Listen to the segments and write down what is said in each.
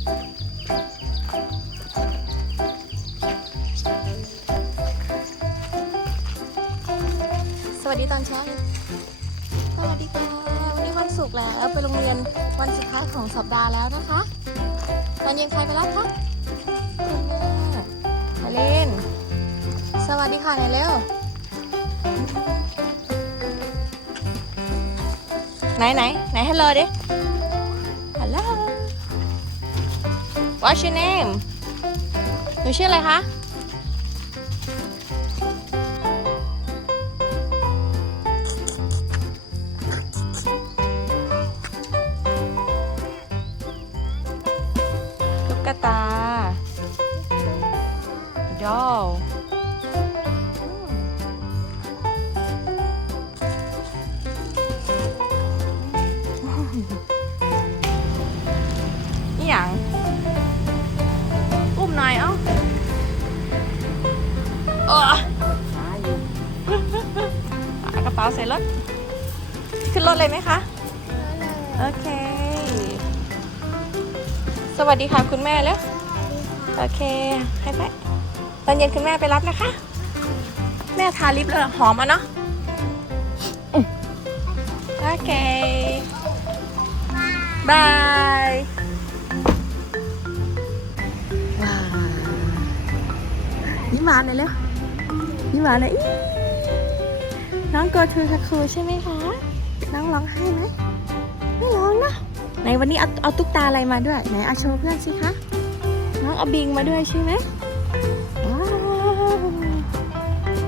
สวัสดีตอนเช้าสวัสดีค่ะวันนี้วันศุกร์แล้วไปโรงเรียนวันสุดท้ายของสัปดาห์แล้วนะคะตอนเย็นใครไปรับคะคุณแม่มาเลนสวัสดีค่ะไหนเร็วไหนไหนไหนฮัลโหลดิฮัลโหล What's your name หนูชื่ออะไรคะ ตุ๊กตา doll นี่อย่าง เออเอากระเป๋าใส่รถ ขึ้นรถเลยไหมคะ โอเค สวัสดีค่ะคุณแม่แล้ว โอเค ให้ไปตอนเย็นคุณแม่ไปรับนะคะ แม่ทาลิปแล้วเหรอหอมอะเนาะอืมโอเคบายว้าวยิ้มหวานเลยเร็ว ยิ้มหวานเลยน้อง go to school ใช่ไหมคะ น้องร้องไห้ไหมไม่ร้องเนะไหนวันนี้เอาเอาตุ๊กตาอะไรมาด้วย ไหนเอาโชว์เพื่อนสิคะ น้องเอาบิงมาด้วยใช่ไหมว้าว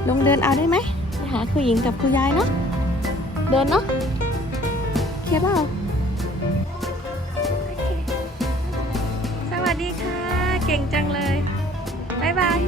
ลงเดินเอาได้ไหมไปหาครูหญิงกับครูยายเนาะ เดินเนาะเคเปล่าสวัสดีค่ะ เก่งจังเลย บ๊ายบาย